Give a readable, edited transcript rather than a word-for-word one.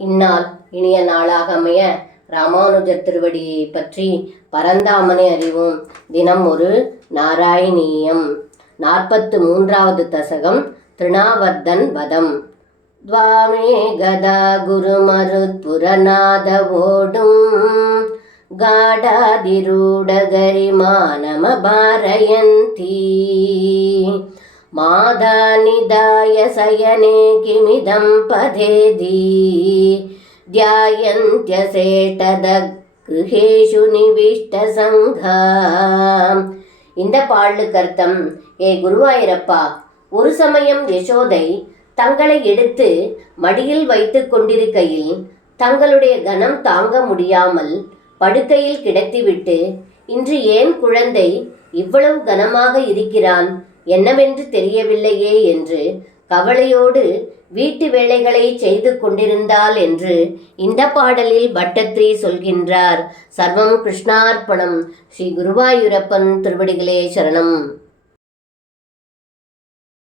இந்நாள் இனிய நாளாக அமைய ராமானுஜர் திருவடியை பற்றி பரந்தாமனை அறிவோம். தினம் ஒரு நாராயணீயம். 43வது தசகம். திருநாவர்தன் வதம். துவாமே கதா குருமருத்புரநாத ஓடும் காடாதிரூடகரிமானமபாரயந்தி மாதாநிதாய சயனே கிமிதம் பதேதி தியாயந்த்யசேட்டதக்ருஹேஷு நிவிஷ்ட சங்கா. இந்த பாடலுக்கு அர்த்தம்: ஏ குருவாயிரப்பா, ஒரு சமயம் யசோதை தங்களை எடுத்து மடியில் வைத்து கொண்டிருக்கையில் தங்களுடைய கனம் தாங்க முடியாமல் படுக்கையில் கிடத்திவிட்டு, இன்று ஏன் குழந்தை இவ்வளவு கனமாக இருக்கிறான், என்னவென்று தெரியவில்லையே என்று கவலையோடு வீட்டு வேலைகளை செய்து கொண்டிருந்தாள் என்று இந்த பாடலில் பட்டத்ரி சொல்கின்றார். சர்வம் கிருஷ்ணார்ப்பணம். ஸ்ரீ குருவாயூரப்பன் திருவடிகளே சரணம்.